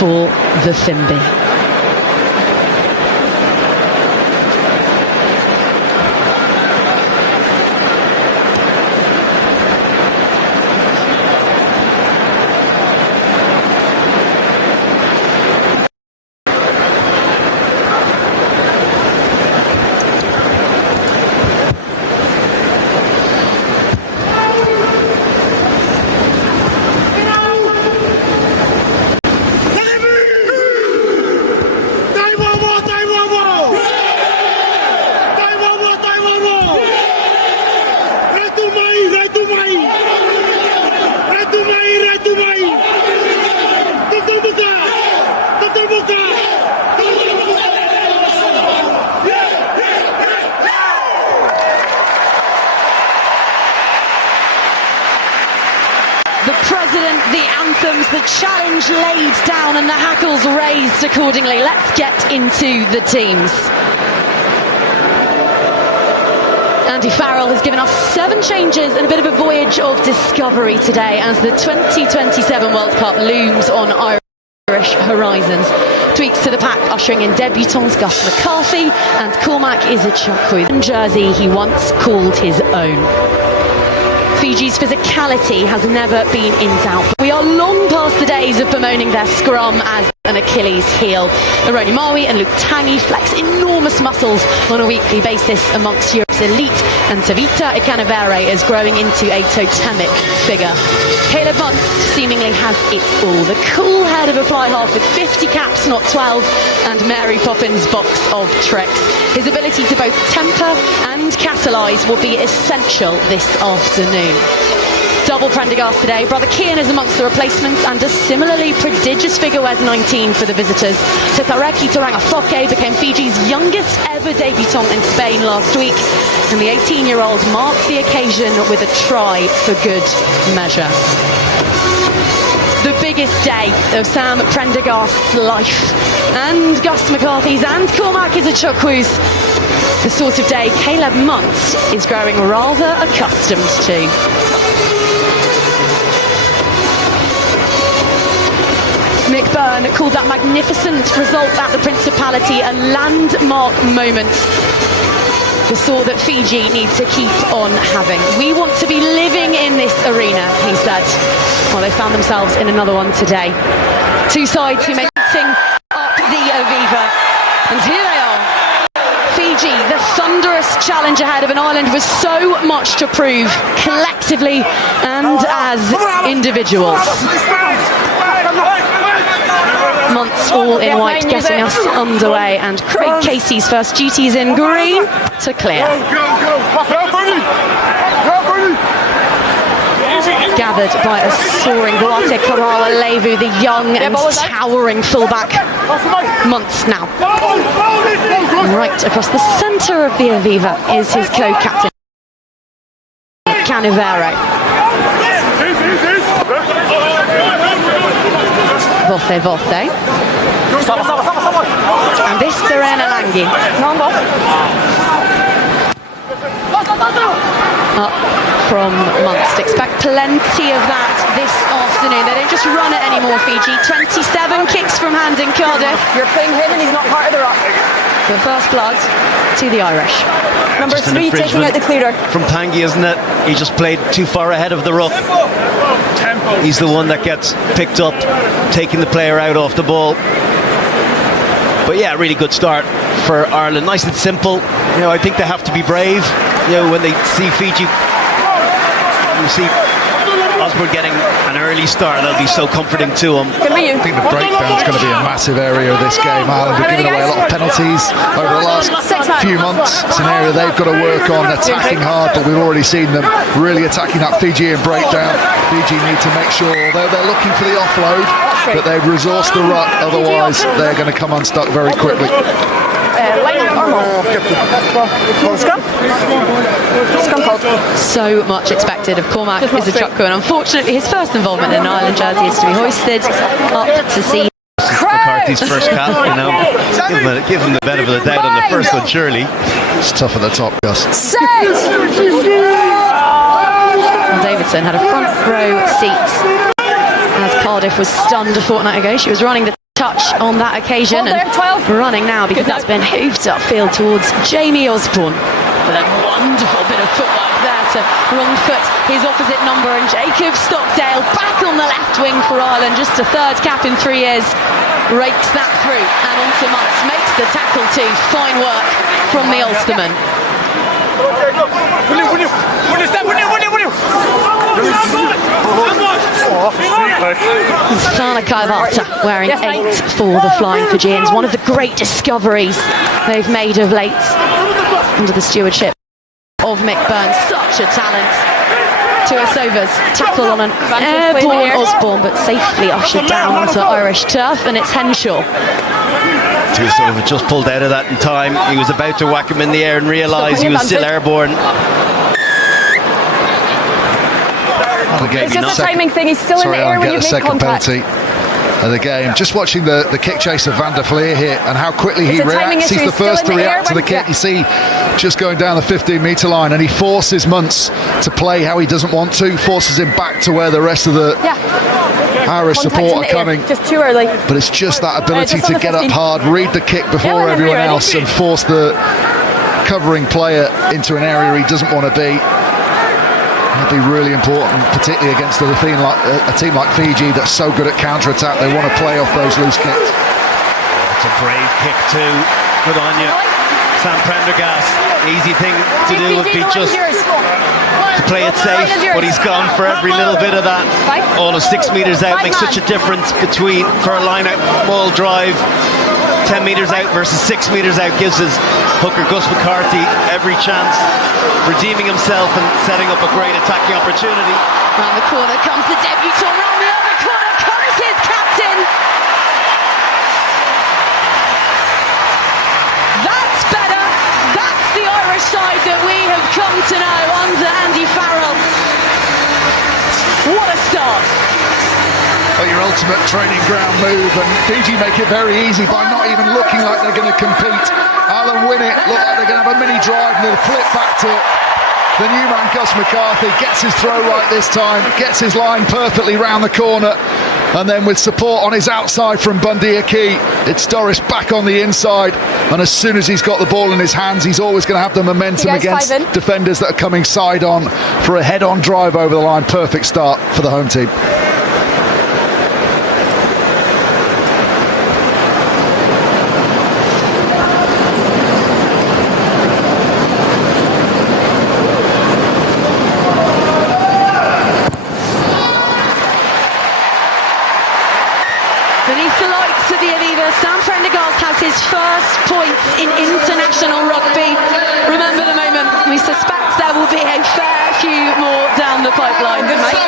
for the Fimby. The president, the anthems, the challenge laid down and the hackles raised accordingly. Let's get into the teams. Andy Farrell has given us 7 changes and a bit of a voyage of discovery today as the 2027 World Cup looms on Irish horizons. Tweaks to the pack ushering in debutants Gus McCarthy and Cormac Iosefo Masi, jersey he once called his own. Fiji's physicality has never been in doubt. We are long past the days of bemoaning their scrum as an Achilles heel. Aroni Maui and Luke Tangi flex enormous muscles on a weekly basis amongst Europe's elite, and Tavita Ikanavere is growing into a totemic figure. Caleb Muntz seemingly has it all. The cool head of a fly half with 50 caps, not 12, and Mary Poppins' box of tricks. His ability to both temper and catalyse will be essential this afternoon. Double Prendergast today. Brother Kian is amongst the replacements, and a similarly prodigious figure wears 19 for the visitors. Setareki Tarangafoke became Fiji's youngest ever debutant in Spain last week, and the 18-year-old marked the occasion with a try for good measure. The biggest day of Sam Prendergast's life, and Gus McCarthy's and Cormac Iosefo Masi's. The sort of day Caleb Muntz is growing rather accustomed to. Mick Byrne called that magnificent result at the Principality a landmark moment, the sort that Fiji need to keep on having. We want to be living in this arena, he said. Well, they found themselves in another one today. Two sides who made meeting up the Aviva, and here they are. Fiji, the thunderous challenge ahead of an island with so much to prove, collectively and as individuals. Muntz all in white getting us underway, and Craig Casey's first duties in green to clear. Gathered by a soaring Boate Karawa Levu, the young and towering fullback. Muntz now. Right across the centre of the Aviva is his co-captain, Canivere. Vote. And this Serena Langi. Up from Muntz. Expect plenty of that this afternoon. They don't just run it anymore, Fiji. 27 kicks from hand in Cardiff. You're playing him and he's not part of the rock. The first blood to the Irish. Number 3 taking out the clearer. From Tangi, isn't it? He just played too far ahead of the ruck. He's the one that gets picked up, taking the player out off the ball. But yeah, really good start for Ireland. Nice and simple. You know, I think they have to be brave. You know, when they see Fiji, you see Osborne getting an early start, that'll be so comforting to him. I think the breakdown's going to be a massive area of this game. Ireland have given away a lot of penalties over the last few months. It's an area they've got to work on, attacking hard, but we've already seen them really attacking that Fijian breakdown. Fiji need to make sure they're looking for the offload, but they've resourced the ruck, otherwise they're going to come unstuck very quickly. So much expected of Cormac Iosefo, and unfortunately his first involvement in an Ireland jersey is to be hoisted up to see McCarthy's first cap, you know. Give him the benefit of the doubt on the first one, surely. It's tough at the top, Gus. Davidson had a front row seat as Cardiff was stunned a fortnight ago. She was running the touch on that occasion. Hold there, 12. Running now because that's been hoofed upfield towards Jamie Osborne. With a wonderful bit of footwork there to wrong foot his opposite number, and Jacob Stockdale back on the left wing for Ireland, just a third cap in 3 years, rakes that through and onto Mutz, makes the tackle too. Fine work from the Ulsterman. Sana Kaiwata wearing 8 for the Flying Fijians, one of the great discoveries they've made of late under the stewardship of Mick Burns. Such a talent. Tuisova's tackle on an airborne Osborne, but safely ushered down onto Irish turf, and it's Henshaw. Tuisova just pulled out of that in time. He was about to whack him in the air and realised he was still airborne. It's just a timing thing. He's still in the air when you make contact. Penalty of the game. Just watching the kick chase of Van der Fleer here and how quickly he reacts. He's the first to react to the kick. You see, just going down the 15-metre line, and he forces Muntz to play how he doesn't want to, forces him back to where the rest of the Irish support are coming. Just too early. But it's just that ability to get up hard, read the kick before everyone else, and force the covering player into an area he doesn't want to be. That'd be really important, particularly against a team like Fiji that's so good at counter-attack. They want to play off those loose kicks. It's a brave kick too. Good on you, Sam Prendergast. Easy thing to do would be just to play it safe, but he's gone for every little bit of that. All of 6 metres out makes such a difference between, for a line-out ball drive, 10 metres out versus 6 metres out gives his hooker Gus McCarthy every chance, redeeming himself and setting up a great attacking opportunity. Round the corner comes the debutant, round the other corner comes his captain. That's better. That's the Irish side that we have come to know under Andy Farrell. What a start. Well, your ultimate training ground move, and Fiji make it very easy by not even looking like they're going to compete. Alan Winnett look like they're going to have a mini drive, and they'll flip back to the new man Gus McCarthy. Gets his throw right this time, gets his line perfectly round the corner, and then with support on his outside from Bundy Aki, it's Doris back on the inside, and as soon as he's got the ball in his hands, he's always going to have the momentum against defenders that are coming side on for a head-on drive over the line. Perfect start for the home team. Beneath the lights of the Aviva, Sam Prendergast has his first points in international rugby. Remember the moment. We suspect there will be a fair few more down the pipeline. Good night.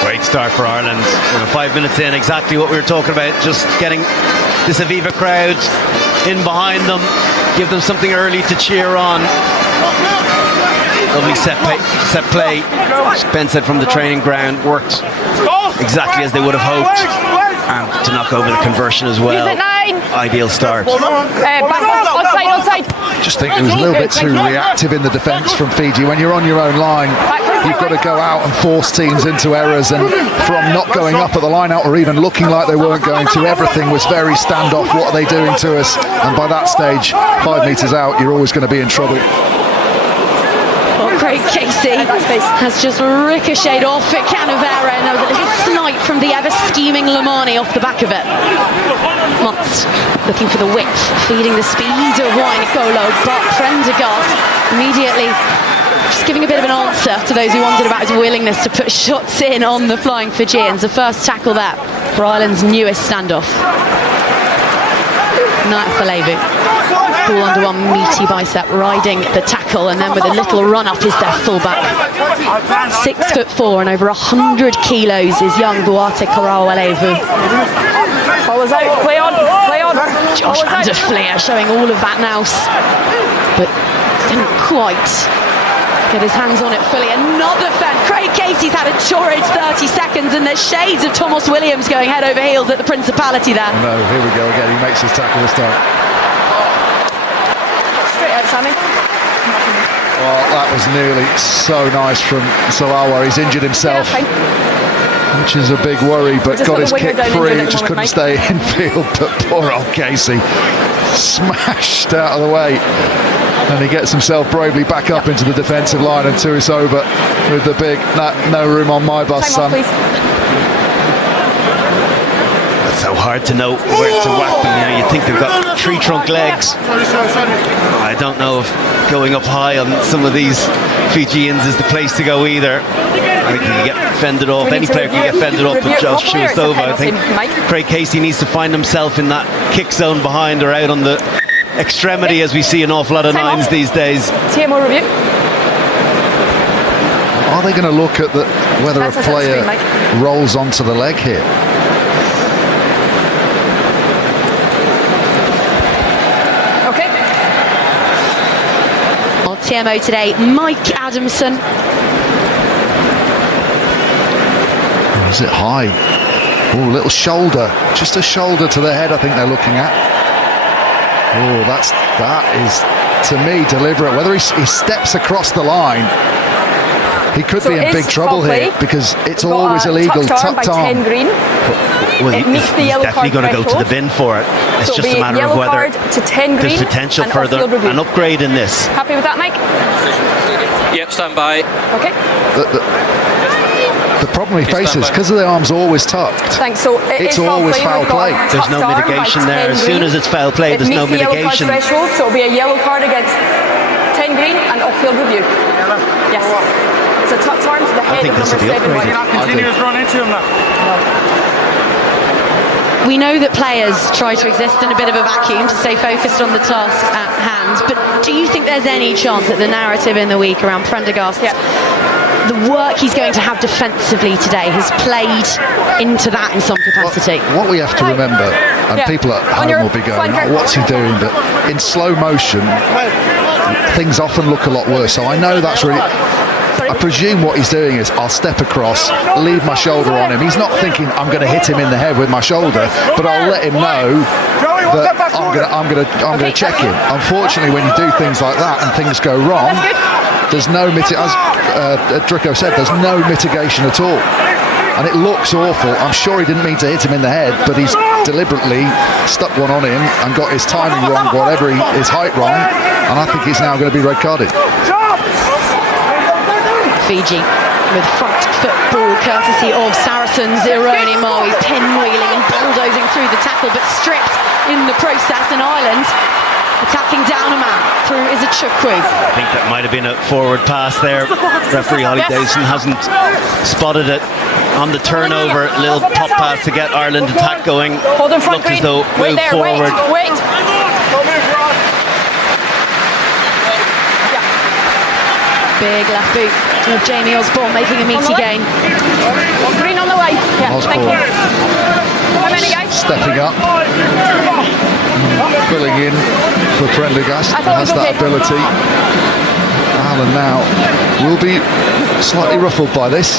Great start for Ireland. 5 minutes in, exactly what we were talking about. Just getting this Aviva crowd in behind them, give them something early to cheer on. Lovely set play. Ben said from the training ground, worked exactly as they would have hoped, and to knock over the conversion as well. Ideal start. Onside. Just think it was a little bit too reactive in the defence from Fiji. When you're on your own line, you've got to go out and force teams into errors, and from not going up at the line out or even looking like they weren't going to, everything was very standoff. What are they doing to us? And by that stage, 5 metres out, you're always going to be in trouble. Craig Casey has just ricocheted off at Canavera, and there was a little snipe from the ever-scheming Lamani off the back of it. Mutz looking for the width, feeding the speed of Wainakolo, but Prendergast immediately just giving a bit of an answer to those who wondered about his willingness to put shots in on the Flying Fijians. The first tackle there for Ireland's newest standoff. Nat Falevu. Ball under one meaty bicep, riding the tackle, and then with a little run up is their fullback. 6'4" and over 100 kilos is young Buate Karawalevu. Ball is out, play on. Josh Van der Fleer showing all of that nous, but didn't quite get his hands on it fully. Another fend. Craig Casey's had a torrid 30 seconds, and there's shades of Thomas Williams going head over heels at the Principality there. No, here we go again. He makes his tackle this time. Straight out, Sammy. Well, that was nearly so nice from Salawa. He's injured himself, which is a big worry, but got his kick free. Just couldn't stay in field. But poor old Casey smashed out of the way. And he gets himself bravely back up into the defensive line, and Iosefo with the big, no room on my bus, son. It's so hard to know where to whack them. You know, you think they've got tree trunk legs. I don't know if going up high on some of these Fijians is the place to go either. I think you can get fended off. Any player can get fended off with Josh Iosefo. I think Craig Casey needs to find himself in that kick zone behind or out on the extremity, as we see an awful lot of nines these days. TMO review. Are they going to look at whether a player rolls onto the leg here? Okay. On TMO today, Mike Adamson. Is it high? Oh, little shoulder, just a shoulder to the head. I think they're looking at. Oh, that is, to me, deliberate. Whether he steps across the line, he could be in big trouble here, because it's always illegal. Tucked arm. 10 green. Well, he's definitely going to go to the bin for it. It's just a matter of whether to 10 green there's potential for an upgrade in this. Happy with that, Mike? Yep, stand by. Okay. The problem he faces, because the arm's always tucked, thanks. So it's always foul play. There's no mitigation there. As soon as it's foul play, there's no mitigation. Threshold, so it'll be a yellow card against 10 green and off-field review. Yes. It's a tucked arm to the head of number 7. Continuous run into him now. We know that players try to exist in a bit of a vacuum to stay focused on the task at hand, but do you think there's any chance that the narrative in the week around Prendergast, the work he's going to have defensively today, has played into that in some capacity? What we have to remember, and people at home will be going, oh, what's he doing? But in slow motion, things often look a lot worse. So I know that's really... I presume what he's doing is, I'll step across, leave my shoulder on him. He's not thinking I'm going to hit him in the head with my shoulder, but I'll let him know that I'm going to check him. Unfortunately, when you do things like that and things go wrong, there's no as Drico said, there's no mitigation at all, and it looks awful. I'm sure he didn't mean to hit him in the head, but he's deliberately stuck one on him and got his timing wrong, his height wrong, and I think he's now going to be red carded. Fiji with front foot ball courtesy of Saracens. Ironi Maui pinwheeling and bulldozing through the tackle, but stripped in the process. And Ireland attacking down a man through Iosefo. I think that might have been a forward pass there. Referee Holly Dawson hasn't spotted it on the turnover. Little pop pass to get Ireland attack going. Hold in front, Looks as though move forward. Wait. Big left boot of Jamie Osborne making a meaty gain. Green on the way. Yeah, Osborne. thank you. How many guys? Stepping up, filling in for Prendergast, has that ability. Alan now will be slightly ruffled by this.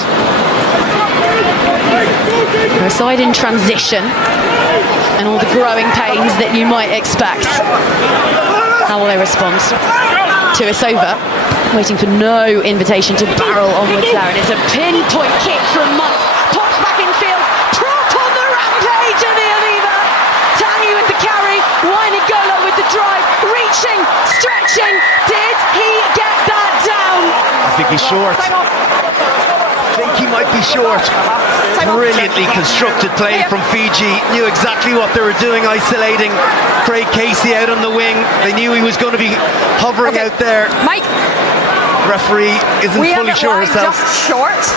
They're a side in transition and all the growing pains that you might expect. How will they respond? To Iosefo, waiting for no invitation to barrel onwards there, and it's a pinpoint kick from Mullin. Pops back in field, Prop on the rampage of the Aviva. Tanyu with the carry, Wainigolo with the drive, reaching, stretching. Did he get that down? I think he's short. I think he might be short. Brilliantly constructed play from Fiji. Knew exactly what they were doing, isolating Craig Casey out on the wing. They knew he was going to be hovering out there. Mike. Referee isn't fully sure herself. Just short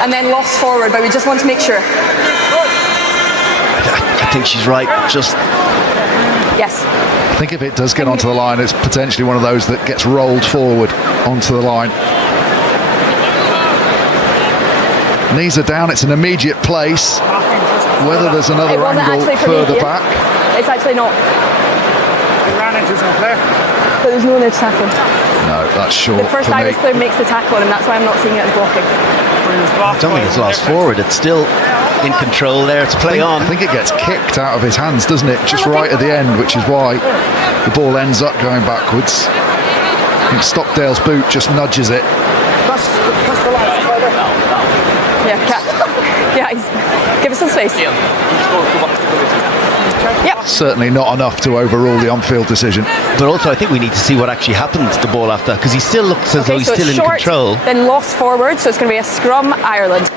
and then lost forward, but we just want to make sure. I think she's right. Just yes. I think if it does get onto the line, it's potentially one of those that gets rolled forward onto the line. Knees are down, it's an immediate place. Whether there's another angle further back. It's actually not. He ran into some player. But there's no need to tackle. No, that's short. The first Irish player makes the tackle on him, that's why I'm not seeing it as blocking. I don't think it's lost forward, it's still in control there, it's play on. I think it gets kicked out of his hands, doesn't it? Just right at the end, which is why the ball ends up going backwards. I think Stockdale's boot just nudges it. Give us some space. Yep. Certainly not enough to overrule the on-field decision. But also, I think we need to see what actually happened to the ball after, because he still looks as though he's so still in short, control. Then lost forward, so it's going to be a scrum, Ireland.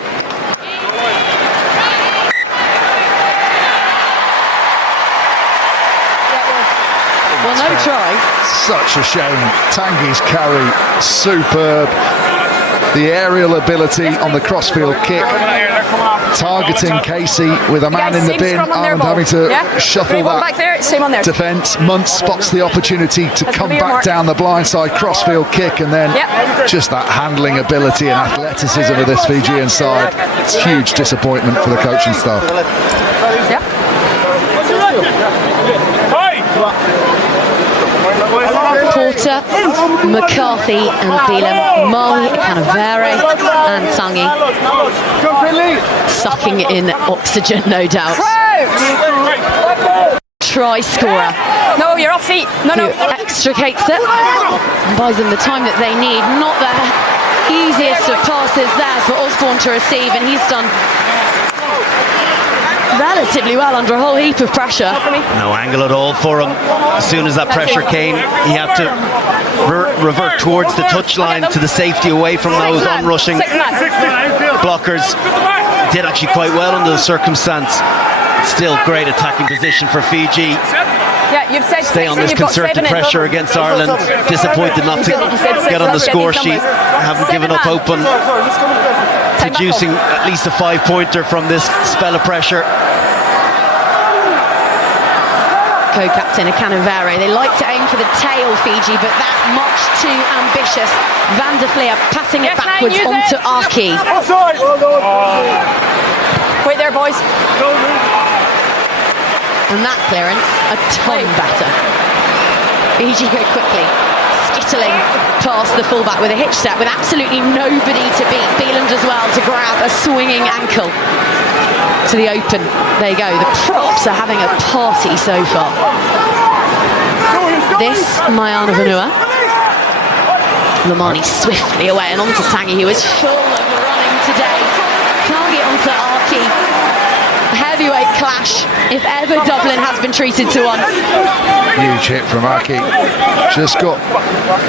Well, no try. Such a shame. Tanguy's carry, superb. The aerial ability on the crossfield kick, targeting Casey with a man in the bin, and having to shuffle that defence. Muntz spots the opportunity to come back down the blindside crossfield kick, and then just that handling ability and athleticism of this Fijian side. It's huge disappointment for the coaching staff. Porter, McCarthy and Beelam, Mai, Canavere and Tanguy sucking in oxygen, no doubt. Try scorer. No, you're off feet. No. Extricates it and buys them the time that they need. Not the easiest of passes there for Osborne to receive, and he's done relatively well under a whole heap of pressure. No angle at all for him. As soon as that pressure came, he had to revert towards the touchline to the safety away from those onrushing blockers. Did actually quite well under the circumstance. Still great attacking position for Fiji. You've said stay on this concerted pressure against Ireland. Disappointed not to get on the score sheet. Haven't given up hope on producing at least a 5-pointer from this spell of pressure. Co-captain Canavere, they like to aim for the tail, Fiji, but that much too ambitious. Van der Fleer passing it backwards onto Aki. Wait there, boys. And that clearance, a ton better. Fiji go quickly, skittling past the fullback with a hitch step, with absolutely nobody to beat. Beeland as well to grab a swinging ankle to the open. There you go, the props are having a party so far. This, Mayana Vanua. Lamani swiftly away and onto Tanguy, who is full of running today. Target onto Aki. Heavyweight clash, if ever Dublin has been treated to one. Huge hit from Aki. Just got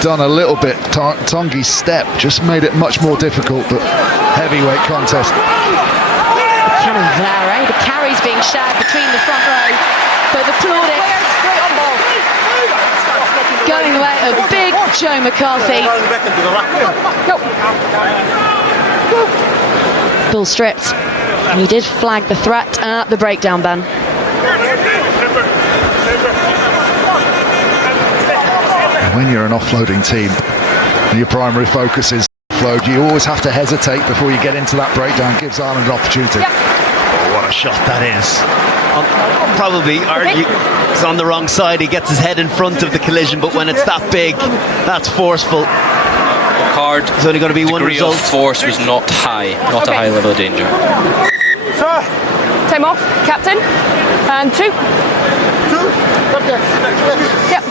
done a little bit. Tongi's step just made it much more difficult, but heavyweight contest. Canavere, the carry's being shared between the front row, but the plaudits going the way of big Joe McCarthy. Ball stripped. He did flag the threat at the breakdown ban. When you're an offloading team and your primary focus is offload, you always have to hesitate before you get into that breakdown. Gives Ireland an opportunity. Oh, what a shot that is. Probably argue he's on the wrong side. He gets his head in front of the collision, but when it's that big, that's forceful. Card. There's only going to be one result. Force was not high, not a high level of danger. Time off, captain. And 2. Yep.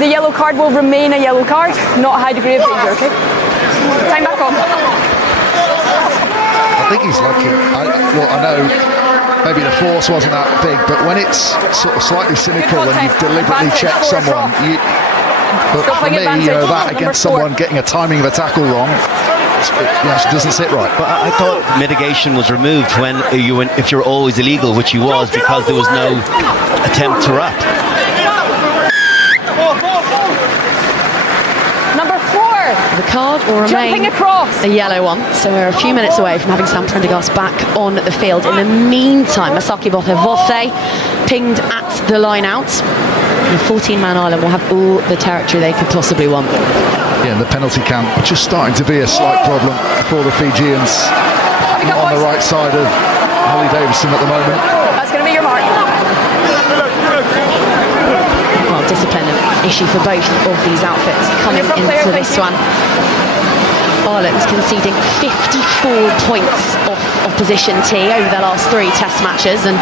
The yellow card will remain a yellow card, not a high degree of danger, okay? Time back on. I think he's lucky. I know maybe the force wasn't that big, but when it's sort of slightly cynical and you've deliberately checked someone, but for me, that against someone getting a timing of a tackle wrong, it doesn't sit right. But I thought mitigation was removed when if you're always illegal, which he was, because there was no attempt to wrap. Number 4. The card will remain a yellow one, so we're a few minutes away from having Sam Prendergast back on the field. In the meantime, Masaki Bothevothe pinged at the line out. The 14-man Ireland will have all the territory they could possibly want. Yeah, and the penalty count just starting to be a slight problem for the Fijians. On the right side of Holly Davison at the moment. That's going to be your mark. Well, discipline issue for both of these outfits coming into this one. Ireland conceding 54 points off opposition T over their last 3 test matches, and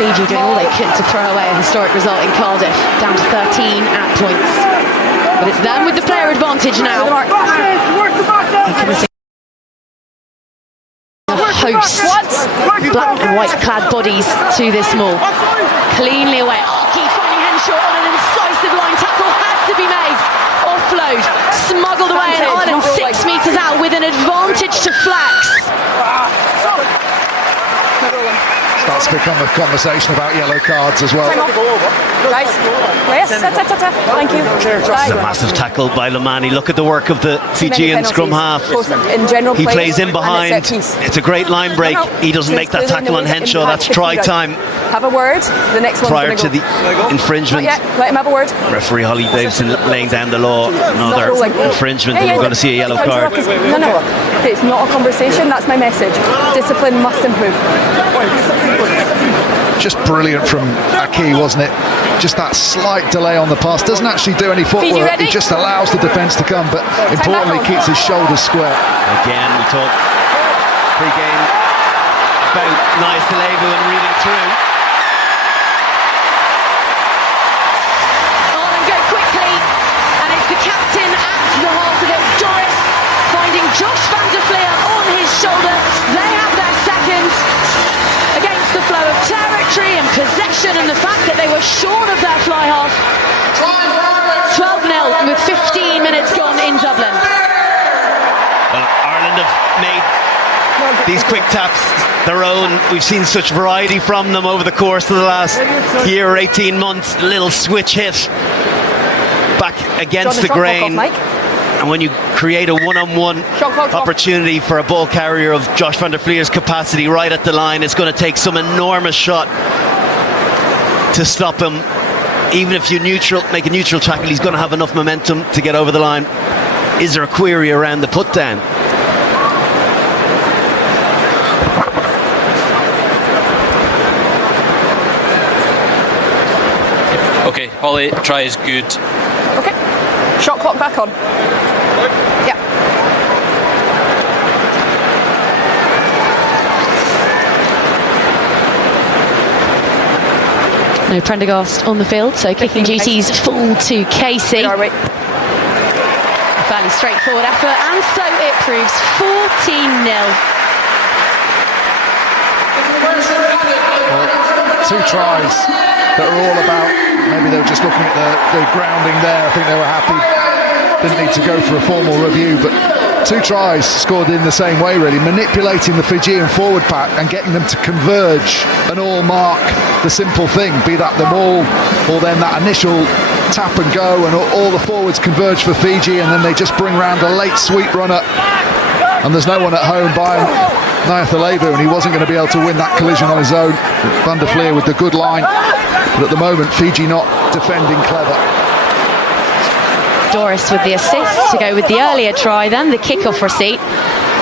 Fiji doing all they could to throw away a historic result in Cardiff, down to 13 at points. But it's them with the player advantage now. Hosts black and white clad bodies to this maul. Cleanly away. Arky finding Henshaw on an incisive line tackle, had to be made. Offload, smuggled away, and Ireland 6 metres out with an advantage to Flax. Starts to become a conversation about yellow cards as well. Guys, yes, thank you. This is a massive tackle by Lomani. Look at the work of the Fijian scrum half. In general, he plays in behind. It's a great line break. He doesn't make that tackle on Henshaw. That's try time. Have a word. The next one prior to the infringement. Let him have a word. Referee Holly Davison laying down the law. Another infringement, and we're going to see a yellow card. No. It's not a conversation. That's my message. Discipline must improve. Just brilliant from Aki, wasn't it? Just that slight delay on the pass. Doesn't actually do any footwork. He just allows the defence to come, but importantly keeps his shoulders square. Again, we talked pre-game about Iosefo and reading through. Ireland go quickly, and it's the captain at the heart of it. Doris finding Josh van der Fleer on his shoulder. They have their second. Against the flow of territory and possession and the fact that they were short of their fly half. 12-0 with 15 minutes gone in Dublin. Well, Ireland have made these quick taps their own. We've seen such variety from them over the course of the last year or 18 months. A little switch hit back against the grain. And when you create a one-on-one opportunity for a ball carrier of Josh van der Fleer's capacity right at the line, it's going to take some enormous shot to stop him. Even if you make a neutral tackle, he's going to have enough momentum to get over the line. Is there a query around the put down? Okay, Holly, try is good. Okay. Shot clock back on. Yeah. No Prendergast on the field, so kicking duties fall to Casey. A fairly straightforward effort, and so it proves 14-0. Well, 2 tries that are all about, maybe they were just looking at the grounding there. I think they were happy. Didn't need to go for a formal review, but 2 tries scored in the same way, really, manipulating the Fijian forward pack and getting them to converge and all mark the simple thing, be that the maul or then that initial tap and go, and all the forwards converge for Fiji, and then they just bring round a late sweep runner, and there's no one at home by Iosefo, and he wasn't going to be able to win that collision on his own. Van der Fleer with the good line, but at the moment Fiji not defending clever. Doris with the assist to go with the earlier try, then the kick-off receipt,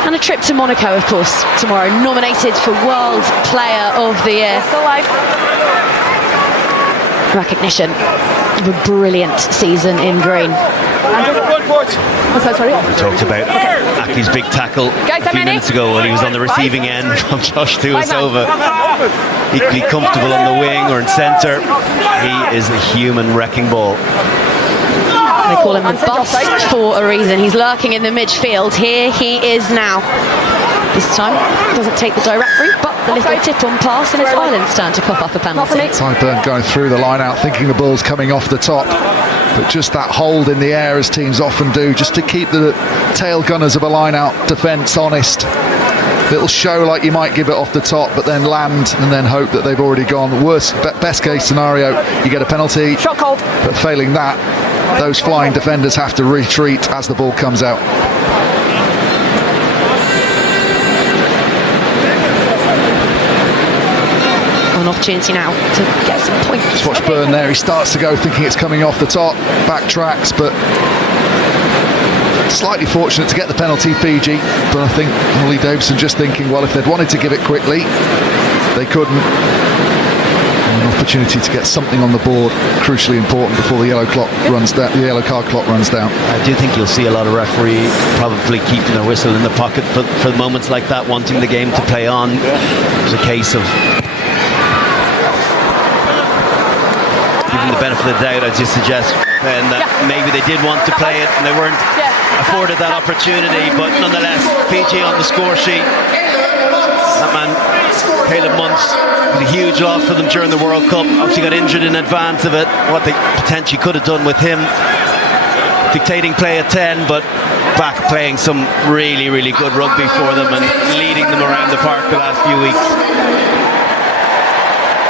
and a trip to Monaco, of course, tomorrow. Nominated for World Player of the Year. Recognition of a brilliant season in green. We talked about Aki's big tackle a few minutes ago when he was on the receiving end from Josh Iosefo. Equally comfortable on the wing or in centre. He is a human wrecking ball. They call him a bust for a reason. He's lurking in the midfield. Here he is now. This time doesn't take the direct route, but the little tip on pass, and it's Ireland's turn to cough up a penalty. Tyburn going through the line out, thinking the ball's coming off the top, but just that hold in the air, as teams often do, just to keep the tail gunners of a line out defence honest. It'll show like you might give it off the top, but then land and then hope that they've already gone. Best case scenario, you get a penalty, but failing that, those flying defenders have to retreat as the ball comes out. An opportunity now to get some points. Just watch Byrne there, he starts to go thinking it's coming off the top, backtracks, but slightly fortunate to get the penalty, Fiji, but I think Holly Davison just thinking, well, if they'd wanted to give it quickly, they couldn't. An opportunity to get something on the board, crucially important before the yellow clock runs down. The yellow card clock runs down. I do think you'll see a lot of referee probably keeping their whistle in the pocket for moments like that, wanting the game to play on. It's a case of them the benefit of the doubt, as you suggest, and that maybe they did want to play it and they weren't afforded that opportunity. But nonetheless, Fiji on the score sheet. That man, Caleb Muntz, was a huge loss for them during the World Cup. Obviously got injured in advance of it. What they potentially could have done with him dictating play at 10, but back playing some really, really good rugby for them and leading them around the park the last few weeks.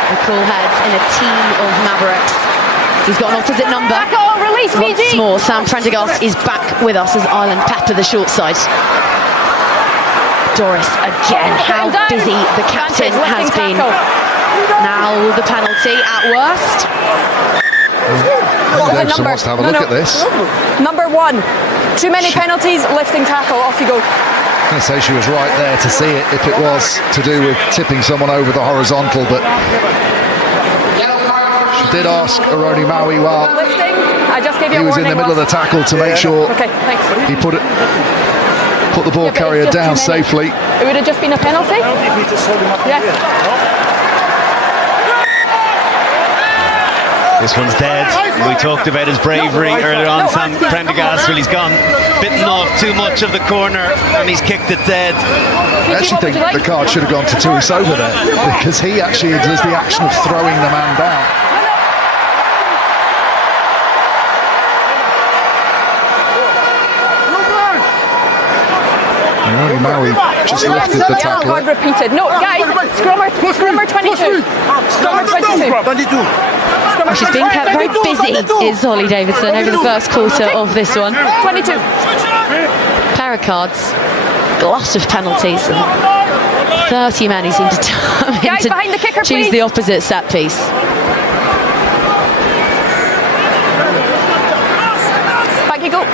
The cool heads in a team of Mavericks. He's got an opposite number. Release, Once Fiji. more, Sam Prendergast is back with us as Ireland pepper the short side. Doris again, how busy the captain has been. Now the penalty at worst. Davison wants to have a look at this. Number 1. Too many penalties, lifting tackle, off you go. I'm going to say she was right there to see it if it was to do with tipping someone over the horizontal, but she did ask Aroni Maui while Lifting, I just gave you he a was in the middle of the tackle to make sure he put the ball carrier down safely. It would have just been a penalty? Yeah. This one's dead. We talked about his bravery earlier on, Sam Prendergast. Well, he's gone bitten off too much of the corner and he's kicked it dead. I actually think the card should have gone to Iosefo there, because he actually does the action of throwing the man down. Maui just lifted the tackle. Card repeated. No, guys, scrummer 22. Scrummer 22. She's been kept very busy, is Holly Davidson, over the first quarter of this one. 22. Pair of cards, glut of penalties, and 30 men who seem determined Guys, behind the kicker, to choose please. the opposite set piece. Back you go.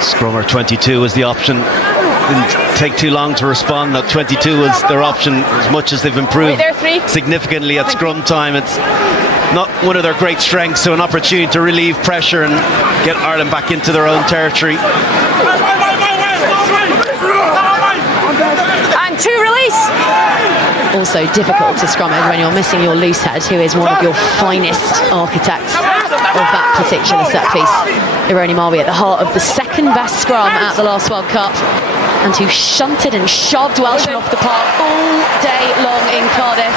Scrummer 22 was the option. Didn't take too long to respond. That 22 was their option. As much as they've improved significantly at scrum time, it's not one of their great strengths, so an opportunity to relieve pressure and get Ireland back into their own territory. And 2 release. Also difficult to scrum over when you're missing your loose head, who is one of your finest architects of that particular set piece. Ironi Mawi at the heart of the second best scrum at the last World Cup, and who shunted and shoved Welshmen off the park all day long in Cardiff.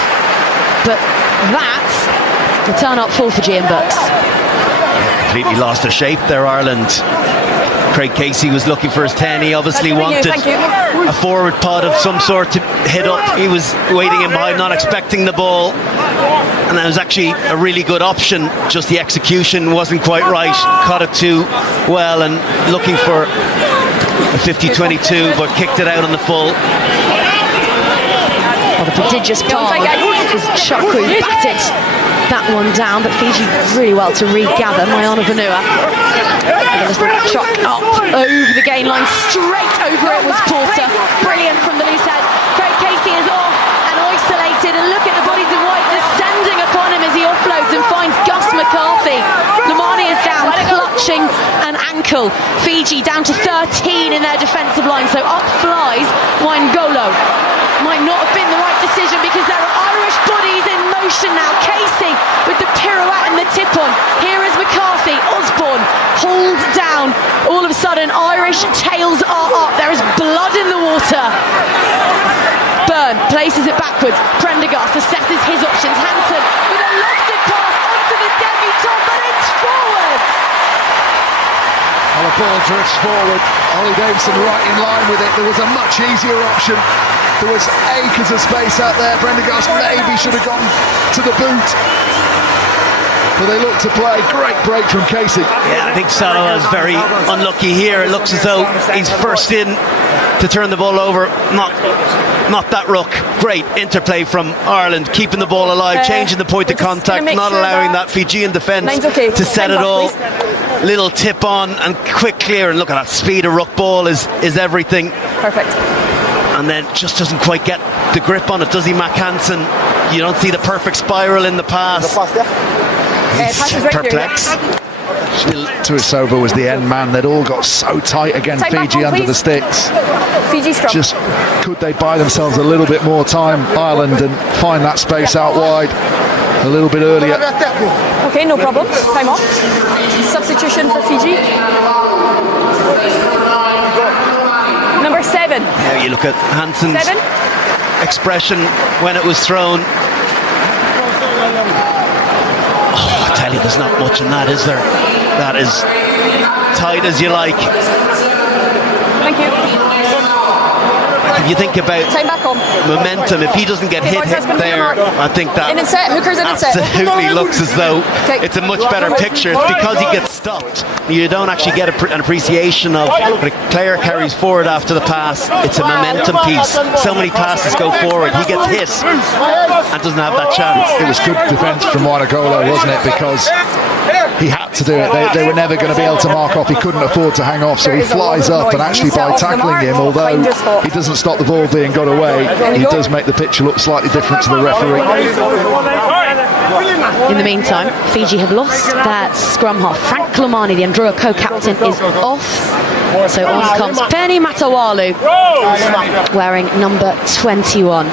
But that's the turn up for Fijian books. Completely lost their shape there, Ireland. Craig Casey was looking for his 10. He obviously wanted a forward pod of some sort to hit up. He was waiting in behind, not expecting the ball. And that was actually a really good option. Just the execution wasn't quite right. Caught it too well and looking for a 50-22, but kicked it out on the full. Well, the prodigious pass is Chukwu batted that one down, but Fiji really well to regather. Mayana Vanua with a little chuck up over the gain line, straight over it was Porter. Brilliant from the loose head. Craig Casey is off and isolated, and look at the bodies of white descending upon him as he offloads and finds Gus McCarthy. Lamani is down, clutching an ankle. Fiji down to 13 in their defensive line, so up flies Waingolo. Might not have been the right decision because there are Irish bodies in motion now. Casey with the pirouette and the tip-on. Here is McCarthy. Osborne hauled down. All of a sudden, Irish tails are up. There is blood in the water. Byrne places it backwards. Prendergast assesses his options. Hansen with a lofted pass onto the debutant, but it's forwards. Well, the ball drifts forward. Holly Davidson right in line with it. There was a much easier option. There was acres of space out there. Prendergast maybe should have gone to the boot. But they look to play. Great break from Casey. Yeah, I think Salah is very unlucky here. It looks as though he's first in to turn the ball over. Not that ruck. Great interplay from Ireland, keeping the ball alive, changing the point of contact, not allowing that Fijian defence to set it all. Little tip on and quick clear, and look at that speed. A ruck ball is everything. Perfect. And then just doesn't quite get the grip on it, does he, Mac Hansen? You don't see the perfect spiral in the pass. He's perplexed. Iosefo was the end man. They'd all got so tight against Fiji under the sticks. Fiji scrum. Just could they buy themselves a little bit more time, Ireland, and find that space out wide? a little bit earlier. Okay, no problem. Time off. Substitution for Fiji. Number 7. Now you look at Hansen's 7. expression when it was thrown. Oh, I tell you, there's not much in that, is there? That is tight as you like. Thank you. If you think about Time back on. momentum, if he doesn't get hit there, I think that In and set. Hookers in and set. absolutely looks as though Okay. it's a much better picture. It's because he gets stopped. You don't actually get an appreciation of when a player carries forward after the pass. It's a momentum piece. So many passes go forward. He gets hit and doesn't have that chance. It was good defence from Wanagolo, wasn't it? Because he had to do it. They were never going to be able to mark off. He couldn't afford to hang off, so he flies up, and actually by tackling him, although he doesn't stop the ball being got away, he does make the picture look slightly different to the referee. In the meantime, Fiji have lost their scrum half. Frank Lomani, the Androa co-captain, is off. So on comes Penny Matawalu, wearing number 21.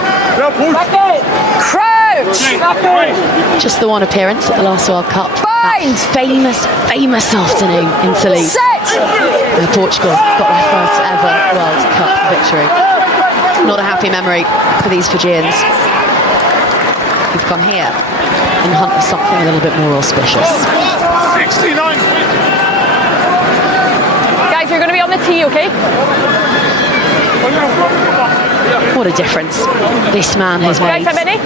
Crouch! Just the one appearance at the last World Cup. Bind! That famous afternoon in Toulouse. Set! And Portugal got their first ever World Cup victory. Not a happy memory for these Fijians. We've come here in hunt of something a little bit more auspicious. 69. Guys, you're going to be on the tee, okay? What a difference this man has made Guys, how many?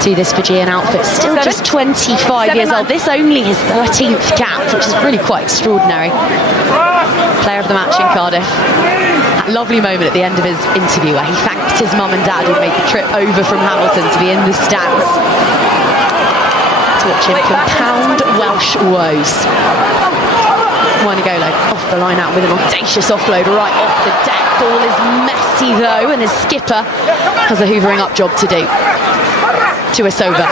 to this Fijian outfit. Still just 25 years old. This only his 13th cap, which is really quite extraordinary. Player of the match in Cardiff. That lovely moment at the end of his interview where he thanked his mum and dad who'd made the trip over from Hamilton to be in the stands to watch him compound Welsh woes. Wanagolo off the line out with an audacious offload right off the deck. Ball is messy though, and his skipper has a hoovering up job to do. To Iosefo.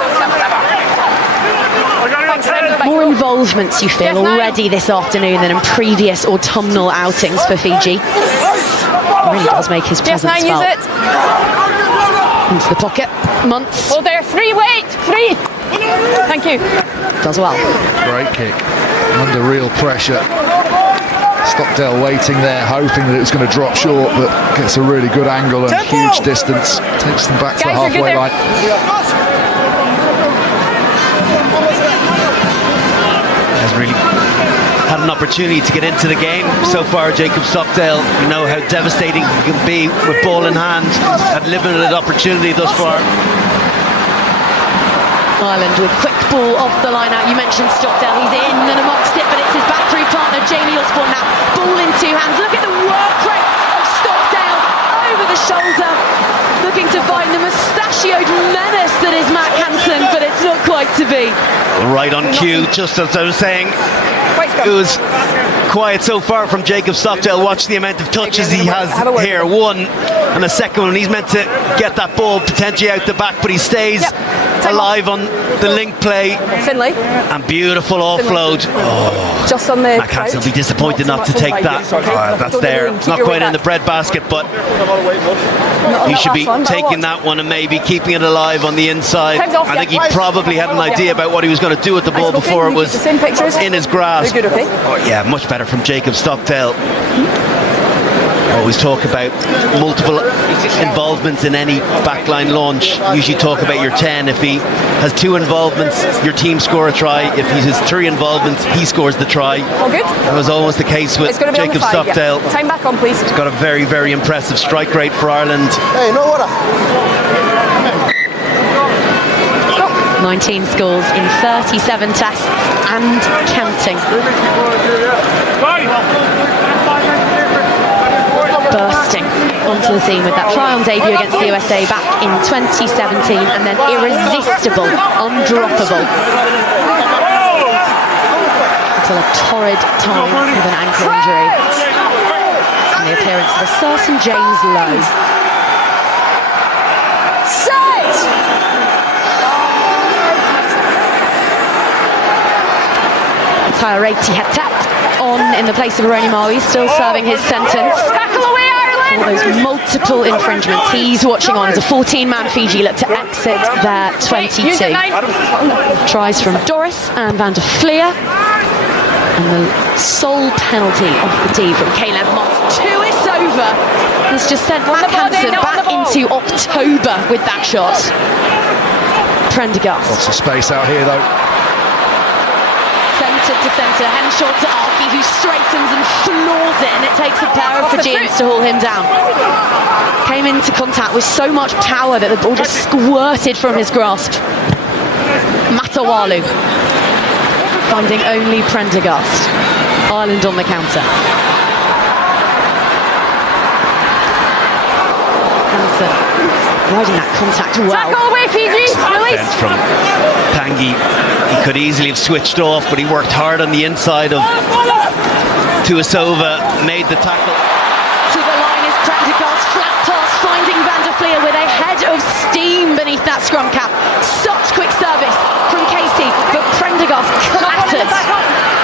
More involvements, you feel, already this afternoon than in previous autumnal outings for Fiji. It really does make his presence Yes, 9, felt. use it. Into the pocket. Muntz Hold there. 3, wait. 3. Thank you. does well. Great kick. Under real pressure. Stockdale waiting there, hoping that it was going to drop short, but gets a really good angle and huge distance. Takes them back to the halfway line. Has really had an opportunity to get into the game so far. Jacob Stockdale, you know how devastating he can be with ball in hand. Had limited opportunity thus far. Ireland with quick ball off the line out. You mentioned Stockdale, he's in and amongst it, but it's his back three partner, Jamie Osborne now. Ball in 2 hands. Look at the work rate of Stockdale over the shoulder, looking to find the mustachioed menace that is Matt Hansen, but it's not quite to be. Right on cue, just as I was saying. It was quiet so far from Jacob Stockdale. Watch the amount of touches he has here. 1 and a second one. He's meant to get that ball potentially out the back, but he stays alive on the link play. Finlay. And beautiful offload. Oh, just on the Matt Hansen will be disappointed not to take that. That's there. It's not quite in the breadbasket, but he should be taking that one and maybe keeping it alive on the inside. I think he probably had an idea about what he was going to do with the ball before it was in his grasp. Oh, yeah, much better from Jacob Stockdale. Always talk about multiple involvements in any backline launch. Usually talk about your 10. If he has 2 involvements, your team score a try. If he has 3 involvements, he scores the try. All good. That was almost the case with Jacob Stockdale. Time back on, please. He's got a very, very impressive strike rate for Ireland. Hey, no water. 19 scores in 37 tests and counting. Bursting onto the scene with that try-on debut against the USA back in 2017, and then irresistible, undroppable, until a torrid time with an ankle injury and the appearance of a certain James Lowe. Set! Tyler Ratey had tapped on in the place of Aroni Maui, still serving his sentence. Tackle away, Ireland! for those multiple infringements. He's watching on as a 14-man Fiji look to exit their 22. Tries from Doris and Van der Fleer. And the sole penalty off the tee from Caleb Moss to Iosefo has just sent Matt Hansen back into October with that shot. Prendergast. Lots of space out here though. Centre to centre, Henshaw to Archie, who straightens and floors it, and it takes a pair of Fijians to haul him down. Came into contact with so much power that the ball just squirted from his grasp. Matawalu finding only Prendergast. Ireland on the counter. Hansen riding that contact well. Tackle away, Fiji. Release. From Tanguy. He could easily have switched off, but he worked hard on the inside of Iosefo, made the tackle. To the line is Prendergast, flat toss, finding Van der Fleer with a head of steam beneath that scrum cap. Such quick service from Casey, but Prendergast clattered.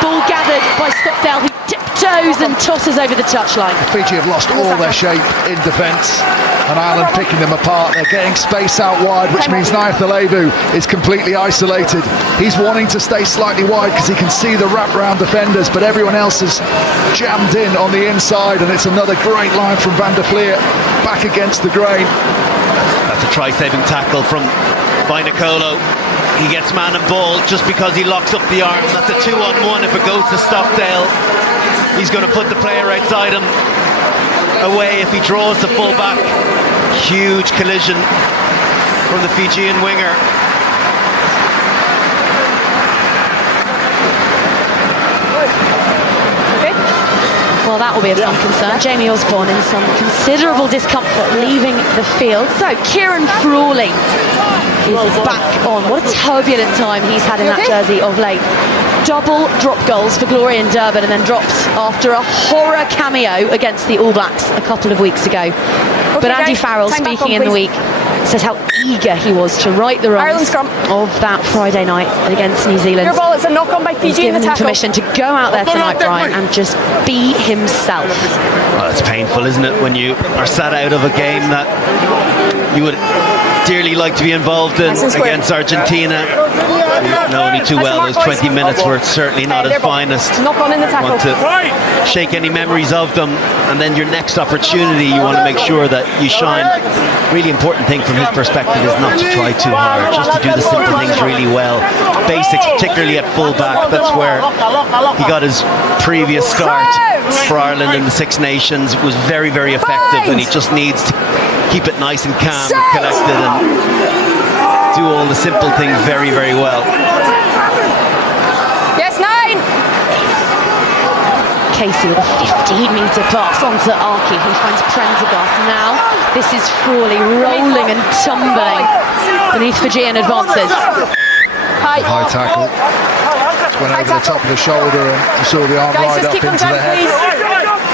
Ball gathered by Stockdale, who tiptoes and tosses over the touchline. Fiji have lost all their shape in defence, and Ireland picking them apart. They're getting space out wide, which means Iosefo is completely isolated. He's wanting to stay slightly wide because he can see the wrap-round defenders, but everyone else is jammed in on the inside, and it's another great line from Van der Fleer, back against the grain. That's a try-saving tackle from Vainicolo. He gets man and ball just because he locks up the arm. That's a 2-on-1 if it goes to Stockdale. He's going to put the player outside him away if he draws the full back. Huge collision from the Fijian winger. Well, that will be of some concern. Jamie Osborne in some considerable discomfort leaving the field. So Kieran Frawley is back on. What a turbulent time he's had in that jersey of late. Double drop goals for Glory in Durban, and then drops after a horror cameo against the All Blacks a couple of weeks ago. But Andy Farrell, speaking in the week, says how eager he was to right the wrongs of that Friday night against New Zealand. Your ball, it's a knock-on by Fiji. He's given him permission to go out there tonight, Brian, and just be himself. Well, it's painful, isn't it, when you are sat out of a game that you would dearly like to be involved in against Argentina. You know only too well those 20 minutes were certainly not his finest. Knock on in the tackle. Want to shake any memories of them, and then your next opportunity you want to make sure that you shine. Really important thing from his perspective is not to try too hard, just to do the simple things really well. Basics, particularly at full back, that's where he got his previous start for Ireland in the Six Nations. It was very, very effective, and he just needs to keep it nice and calm and collected and do all the simple things very, very well. Yes, 9! Casey with a 15-metre pass onto Archie, who finds Prendergast. Now this is Frawley rolling and tumbling beneath Fijian advances. High tackle. Just went over the top of the shoulder, and you saw the arm right up into the head.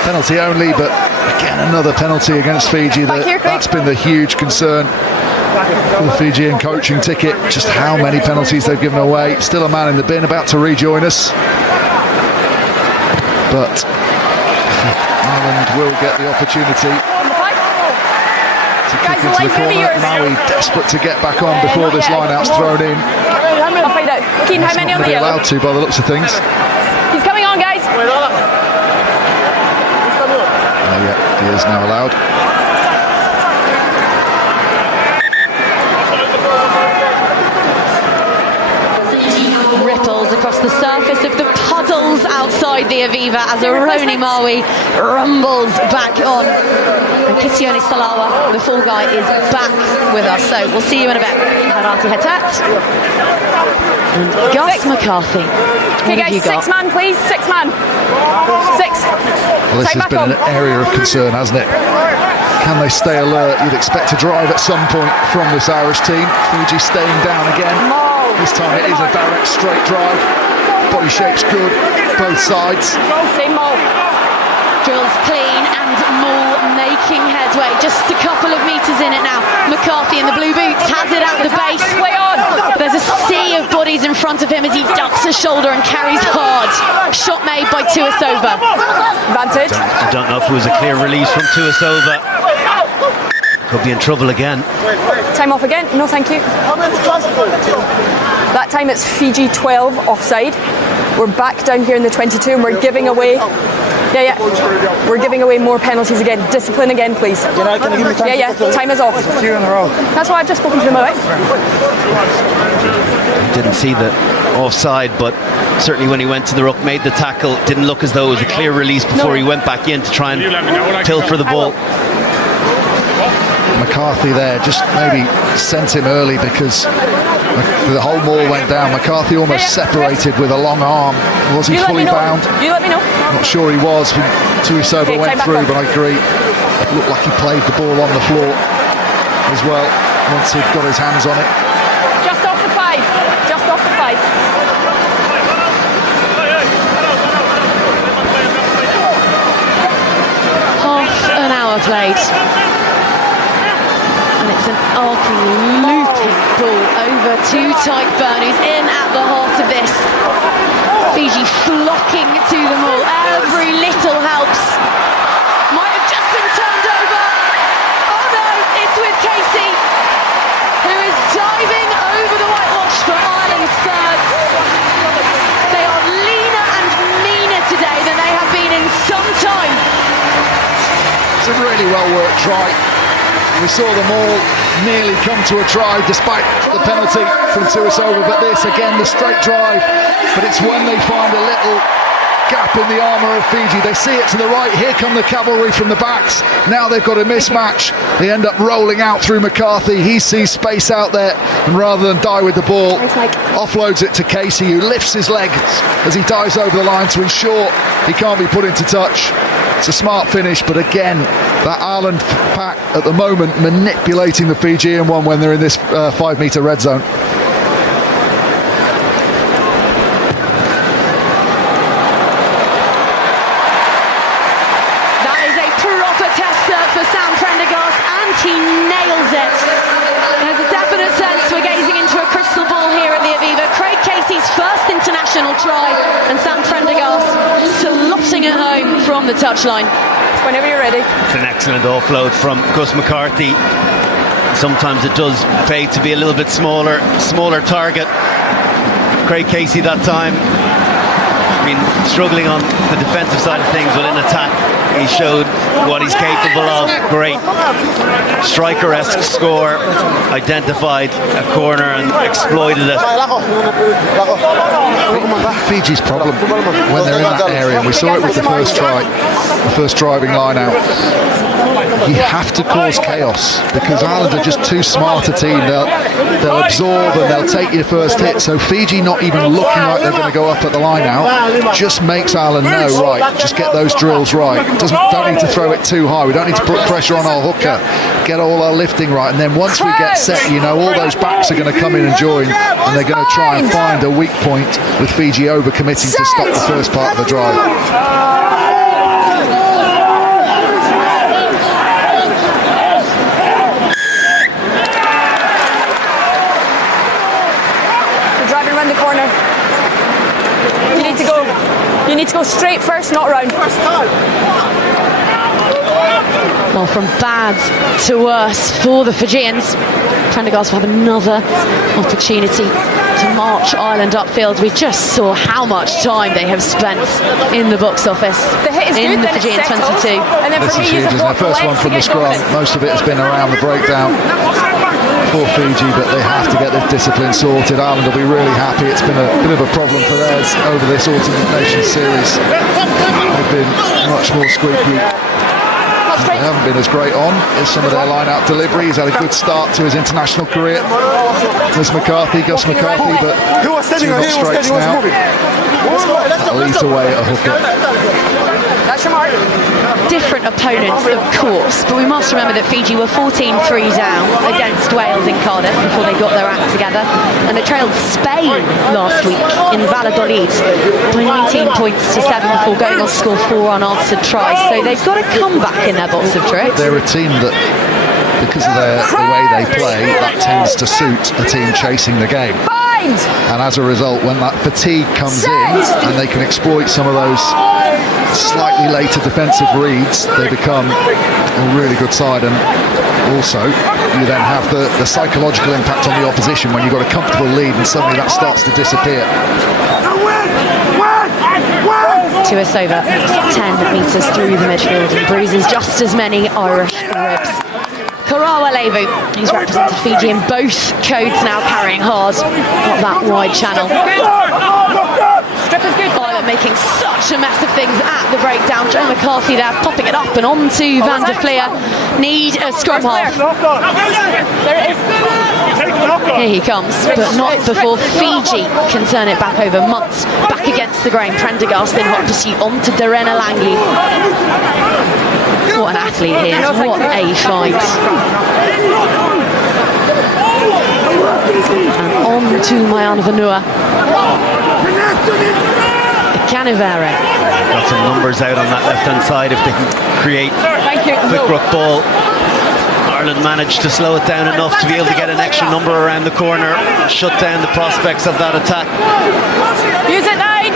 Penalty only, but again another penalty against Fiji. That's been the huge concern for the Fijian coaching ticket, just how many penalties they've given away. Still a man in the bin, about to rejoin us, but Ireland will get the opportunity to kick into the corner. Maui desperate to get back on before this line-out's thrown in. He's not going to be allowed to by the looks of things. He's coming on, guys. Yeah, he is now allowed. Ripples across the surface of the puddles outside the Aviva as Aroni Maui rumbles back on. And Kitione Salawa, the fall guy, is back with us. So we'll see you in a bit. Harati Hetat and Gus McCarthy. Okay, guys, 6 man, please. 6 man. 6. Well, this has been an area of concern, hasn't it? Can they stay alert? You'd expect a drive at some point from this Irish team. Fiji staying down again. This time it is a direct straight drive. Body shape's good, both sides. Drills clean and Mull making headway. Just a couple of metres in it now. McCarthy in the blue boots has it out the base. Way on. There's a sea of bodies in front of him as he ducks a shoulder and carries hard. Shot made by Iosefo. Advantage. I don't know if it was a clear release from Iosefo. Could be in trouble again. Time off again. No, thank you. That time it's Fiji 12 offside. We're back down here in the 22 and we're giving away. Yeah. We're giving away more penalties again. Discipline again, please. Yeah. Time is off. A few in a row. That's why I've just spoken to them about. Didn't see the offside, but certainly when he went to the ruck, made the tackle, didn't look as though it was a clear release before he went back in to try and pilfer the ball. McCarthy there just maybe sent him early because the whole maul went down. McCarthy almost separated with a long arm. Was he fully bound? You let me know. Not sure he was when Iosefo went through, but I agree. It looked like he played the ball on the floor as well once he'd got his hands on it. Just off the 5. Just off the 5. Half an hour played. And it's an arcing, looping ball over to Tyburn, who's in at the heart of this. Fiji flocking to the maul. Every little helps. Might have just been turned over. Oh no, it's with Casey, who is diving over the whitewash for Ireland's third. They are leaner and meaner today than they have been in some time. It's a really well-worked try. We saw them all nearly come to a try despite the penalty from Iosefo, but this again, the straight drive, but it's when they find a little gap in the armour of Fiji. They see it to the right, here come the cavalry from the backs. Now they've got a mismatch. They end up rolling out through McCarthy. He sees space out there, and rather than die with the ball, offloads it to Casey, who lifts his legs as he dives over the line to ensure he can't be put into touch. It's a smart finish, but again, that Ireland pack at the moment manipulating the Fijian one when they're in this 5 metre red zone. That is a proper tester for Sam Prendergast, and he nails it. There's a definite sense we're gazing into a crystal ball here at the Aviva. Craig Casey's first international try, and Sam Prendergast slotting it home from the touchline. Whenever you're ready. It's an excellent offload from Gus McCarthy. Sometimes it does pay to be a little bit smaller target. Craig Casey that time, I mean, struggling on the defensive side of things, but in attack he showed what he's capable of. Great striker-esque score, identified a corner and exploited it. Fiji's problem when they're in that area, and we saw it with the first try, the first driving line out, you have to cause chaos because Ireland are just too smart a team. They'll absorb and they'll take your first hit. So Fiji not even looking like they're going to go up at the line out just makes Ireland know, right, just get those drills right. Don't need to throw it too high. We don't need to put pressure on our hooker. Get all our lifting right. And then once we get set, you know, all those backs are going to come in and join, and they're going to try and find a weak point with Fiji over-committing to stop the first part of the drive. The corner. You need to go straight first, not round. Well, from bad to worse for the Fijians. Prendergast will have another opportunity to march Ireland upfield. We just saw how much time they have spent in the box office the hit is in good, the Fijian 22. And then this is huge, isn't it? The first one from the scrum. Most of it has been around the breakdown for Fiji, but they have to get this discipline sorted. Ireland will be really happy. It's been a bit of a problem for theirs over this Autumn of Nations series. They've been much more squeaky. They haven't been as great on as some of their line-out delivery. He's had a good start to his international career. There's Gus McCarthy, but two not straights now. That'll eat away at a hooker. That's your mark. Different opponents, of course, but we must remember that Fiji were 14-3 down against Wales in Cardiff before they got their act together, and they trailed Spain last week in Valladolid by 19 points to 7 before going on to score 4 unanswered tries. So they've got a comeback in their box of tricks. They're a team that, because of the way they play, that tends to suit a team chasing the game. And as a result, when that fatigue comes in and they can exploit some of those slightly later defensive reads, they become a really good side. And also, you then have the psychological impact on the opposition when you've got a comfortable lead and suddenly that starts to disappear. Iosefo, 10 metres through the midfield and bruises just as many Irish ribs. Karawalevu, who's represented Fiji in both codes now, carrying hard up that wide channel. Ireland making such a mess of things at the breakdown. Joe McCarthy there popping it up and on to Van der Fleer. Need a scrum half. Here he comes, but not before Fiji can turn it back over. Mutt back against the grain. Prendergast in hot pursuit onto Darena Langley. What an athlete he is, what a fight. And on to Mayan Vanua. Canivere. Got some numbers out on that left-hand side if they can create quick ruck ball. Ireland managed to slow it down enough to be able to get an extra number around the corner, shut down the prospects of that attack. Use it, 9!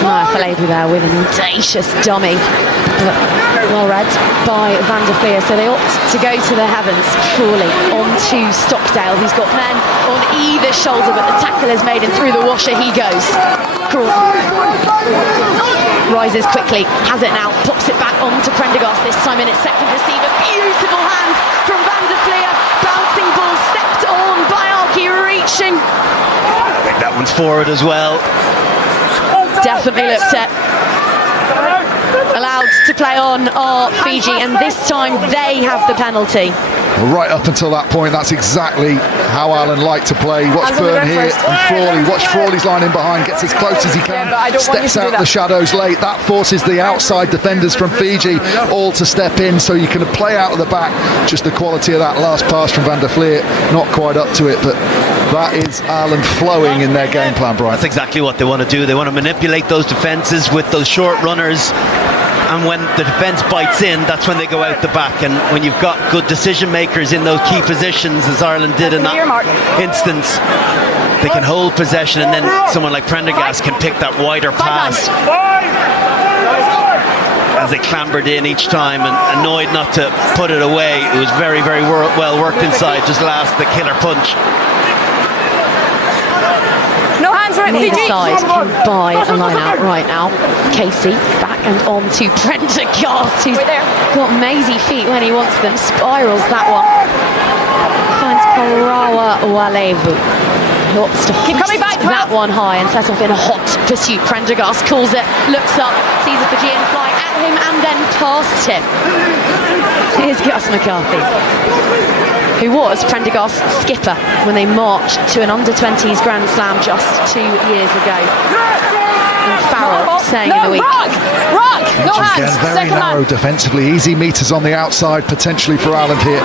Iosefo there with an audacious dummy, but well read by Van der Fleer, so they opt to go to the heavens. Crawley on to Stockdale, who's got men on either shoulder, but the tackle is made and through the washer he goes. Crawley rises quickly, has it now, pops it back on to Prendergast, this time in its second receiver. Beautiful hands from Van der Fleer, bouncing ball stepped on by Archie, reaching. I think that one's forward as well. Definitely looked at. Allowed to play on are Fiji, and this time they have the penalty. Right up until that point, that's exactly how Ireland like to play. Watch Byrne here and Frawley. Watch Frawley's line in behind, gets as close as he can, steps out the shadows late. That forces the outside defenders from Fiji all to step in, so you can play out of the back. Just the quality of that last pass from Van der Fleer, not quite up to it, but that is Ireland flowing in their game plan, Brian. That's exactly what they want to do. They want to manipulate those defences with those short runners. And when the defence bites in, that's when they go out the back. And when you've got good decision makers in those key positions, as Ireland did in that instance, they can hold possession, and then someone like Prendergast can pick that wider pass as they clambered in each time, and annoyed not to put it away. It was very, very well worked inside, just last the killer punch. No hands for it, Fiji. Side can buy a line out right now. Casey back and on to Prendergast, who's got mazy feet when he wants them. Spirals that one. Finds Karawalevu. Who opts to hoist that one high and set off in a hot pursuit. Prendergast calls it, looks up, sees a Fijian flying at him and then past him. Here's Gus McCarthy, who was Prendergast's skipper when they marched to an under-20s Grand Slam just 2 years ago. And Farrell saying in the week. Rock! No hands! Again, very narrow defensively, easy meters on the outside potentially for Ireland here.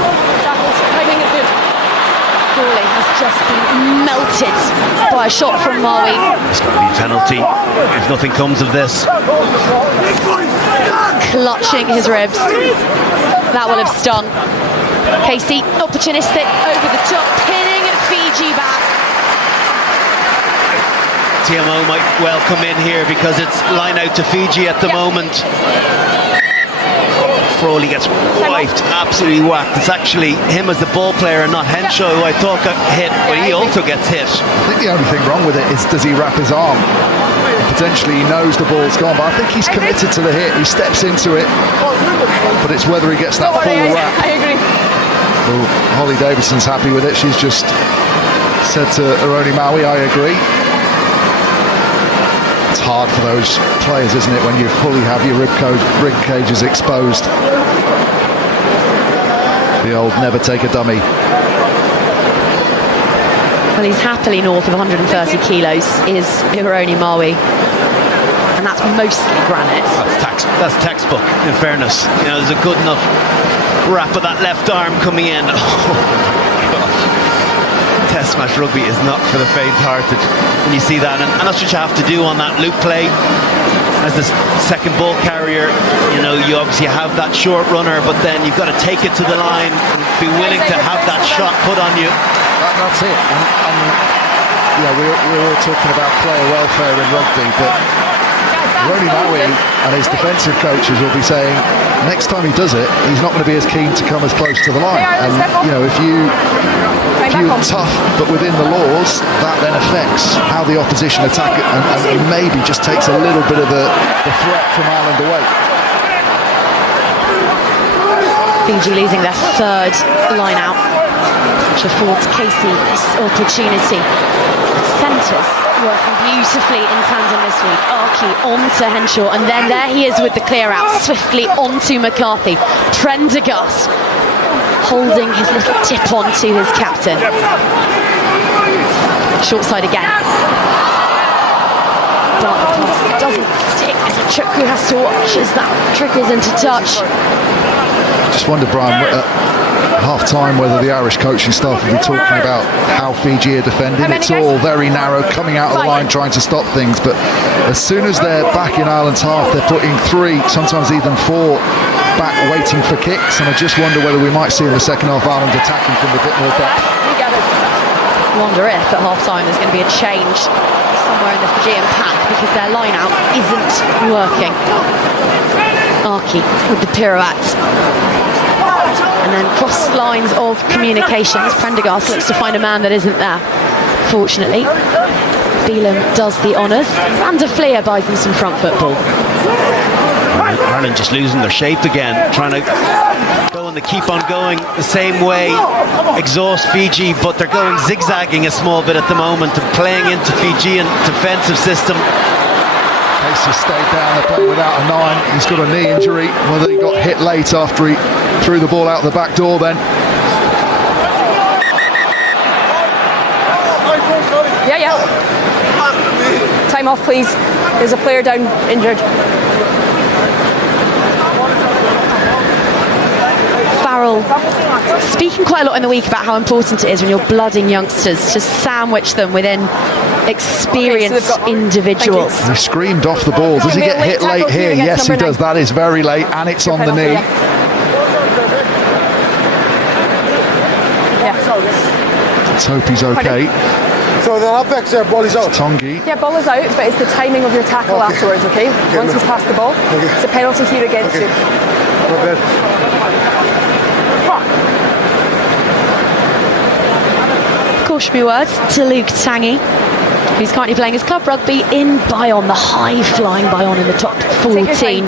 Crawley has just been melted by a shot from Maui. It's got to be a penalty if nothing comes of this. Clutching his ribs. That will have stung. Casey, opportunistic, over the top, pinning Fiji back. TMO might well come in here because it's line out to Fiji at the moment. Frawley gets wiped, absolutely whacked. It's actually him as the ball player and not Henshaw, who I thought got hit, but he also gets hit. I think the only thing wrong with it is, does he wrap his arm? Potentially he knows the ball's gone, but I think he's committed to the hit. He steps into it, but it's whether he gets that full wrap. I agree. Well, Holly Davidson's happy with it. She's just said to Aroni Maui, I agree. It's hard for those players, isn't it, when you fully have your rib cages exposed. The old never take a dummy. Well, he's happily north of 130 kilos, is Aroni Maui. And that's mostly granite. That's textbook, in fairness. You know, there's a good enough wrap of that left arm coming in. Test match rugby is not for the faint-hearted when you see that, and that's what you have to do on that loop play as the second ball carrier. You know, you obviously have that short runner, but then you've got to take it to the line and be willing to have that shot put on you. That's it. And yeah, we're all talking about player welfare in rugby, but Ronnie Maui and his defensive coaches will be saying next time he does it, he's not going to be as keen to come as close to the line. And you know, if you're tough but within the laws, that then affects how the opposition attack it, and maybe just takes a little bit of the threat from Ireland away. Fiji losing their third line out, which affords Casey this opportunity. Centres working beautifully in tandem this week. Archie onto Henshaw, and then there he is with the clear out, swiftly onto McCarthy. Prendergast holding his little tip on to his captain. Short side again. Dark pass doesn't stick. It's a trick who has to watch as that trickles into touch. Just wonder, Brian, at half-time whether the Irish coaching staff will be talking about how Fiji are defending. It's all very narrow, coming out of the line, trying to stop things, but as soon as they're back in Ireland's half, they're putting 3, sometimes even 4 back waiting for kicks, and I just wonder whether we might see in the second half Ireland attacking from a bit more depth. Wonder if at half-time there's going to be a change somewhere in the Fijian pack because their line-out isn't working. Archie with the pirouette. And then cross lines of communications. Prendergast looks to find a man that isn't there. Fortunately, Beelum does the honours. Van der Fleer buys them some front football. Ireland just losing their shape again, trying to go and they keep on going the same way, exhaust Fiji, but they're going zigzagging a small bit at the moment and playing into Fijian defensive system. Casey stayed down, they're playing without a 9. He's got a knee injury, whether he got hit late after he threw the ball out the back door then. Yeah. Time off, please. There's a player down, injured. Farrell speaking quite a lot in the week about how important it is when you're blooding youngsters to sandwich them within experienced individuals. He screamed off the ball. Does he get hit late here? Yes, he does. That is very late, and it's on the knee. Let's hope he's okay. So the halfback's ball is out. Tongi. Yeah, ball is out, but it's the timing of your tackle afterwards, okay? Once he's passed the ball, it's a penalty here against you. Cautionary words to Luke Tangi, who's currently playing his club rugby in Bayonne, the high-flying Bayonne in the top 14.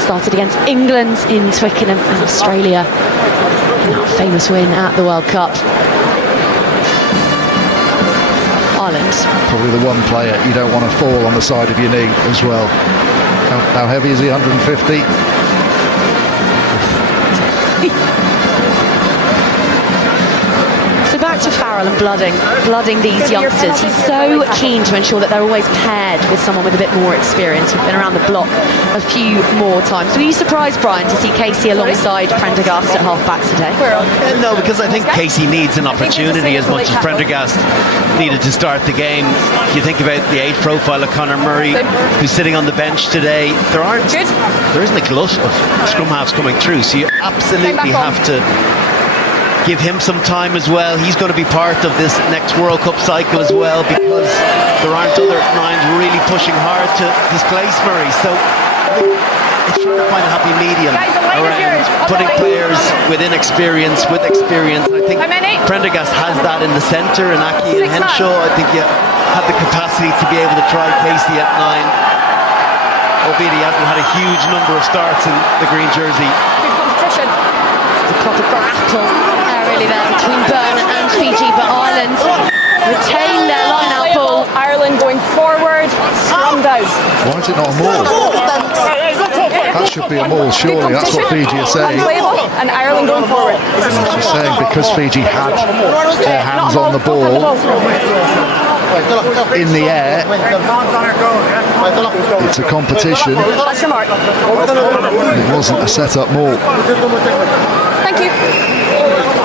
Started against England in Twickenham and Australia in that famous win at the World Cup. Ireland. Probably the one player you don't want to fall on the side of your knee as well. How heavy is he? 150? So back to Farrell and blooding these youngsters. He's so keen to ensure that they're always paired with someone with a bit more experience, who've been around the block a few more times. Were you surprised, Brian, to see Casey alongside Prendergast at half-back today? No, because I think Casey needs an opportunity as much as Prendergast needed to start the game. If you think about the age profile of Conor Murray, who's sitting on the bench today, there isn't a glut of scrum halves coming through, so you absolutely have to give him some time as well. He's going to be part of this next World Cup cycle as well, because there aren't other nines really pushing hard to displace Murray. So it's trying to find a happy medium around putting players with inexperience with experience. I think Prendergast has that in the centre, and Aki and Henshaw, I think you have the capacity to be able to try Casey at 9, albeit he hasn't had a huge number of starts in the green jersey. Good competition. The proper grapple really there between Byrne and Fiji, but Ireland retain their line-out ball. Ireland going forward, scrum down. Why is it not a maul? That should be a maul, surely. That's what Fiji are saying. And Ireland going forward. I'm just saying, because Fiji had their hands on the ball in the air, it's a competition. It wasn't a set-up maul. Thank you.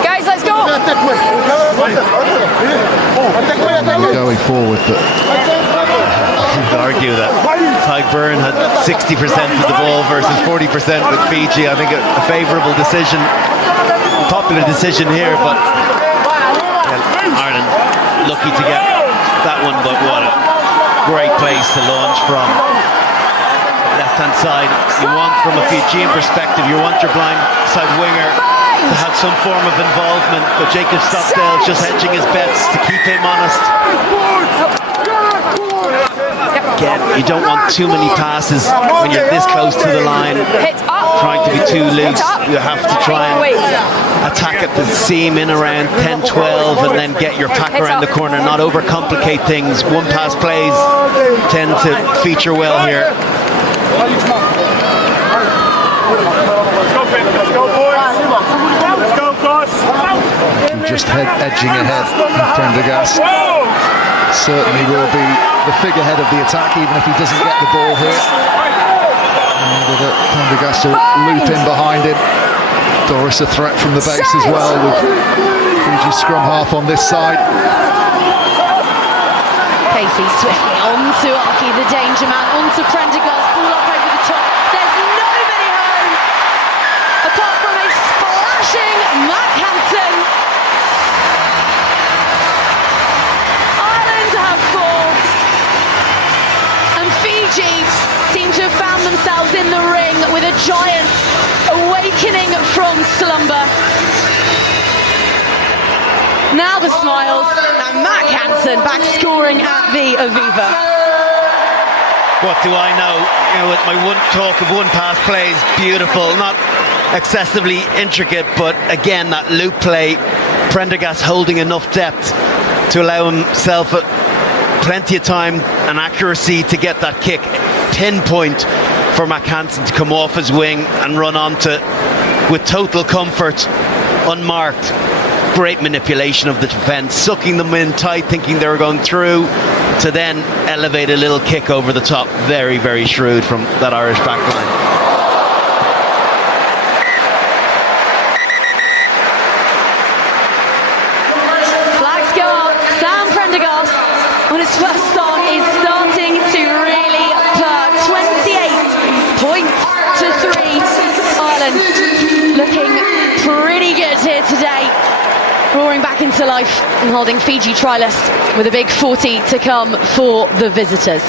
Guys, let's go. Going forward, but I could argue that Ty Byrne had 60% of the ball versus 40% with Fiji. I think a favourable decision, popular decision here, but Ireland lucky to get that one, but what a great place to launch from. Left-hand side, you want, from a Fijian perspective, you want your blind side winger to have some form of involvement, but Jacob Stockdale's just hedging his bets to keep him honest. Again, you don't want too many passes when you're this close to the line, trying to be too loose. You have to try and attack at the seam in around 10-12 and then get your pack around the corner, not overcomplicate things. One pass plays tend to feature well here. Let's go, boys. Let's go, boss. Just edging ahead. Prendergast certainly will be the figurehead of the attack, even if he doesn't get the ball here. Prendergast will loop in behind him. Doris a threat from the base as well, with Fiji scrum half on this side. Casey swiftly on to Aki, the danger man, on to Prendergast, ball up over the top. There's nobody home apart from a splashing Mac Hansen. Ireland have 4, and Fiji seem to have found themselves in the ring with a giant awakening from slumber. Now the smiles, and Mac Hansen back scoring at the Aviva. What do I know? You know, with my one talk of one pass plays, beautiful, not excessively intricate, but again, that loop play, Prendergast holding enough depth to allow himself plenty of time and accuracy to get that kick. Pinpoint for Mac Hansen to come off his wing and run onto with total comfort, unmarked. Great manipulation of the defence, sucking them in tight, thinking they were going through, to then elevate a little kick over the top. Very, very shrewd from that Irish backline. Flags go up. Sam Prendergast on his first start is starting to really perk. 28 points to 3. Ireland looking pretty good here today. Roaring back into life and holding Fiji tryless with a big 40 to come for the visitors.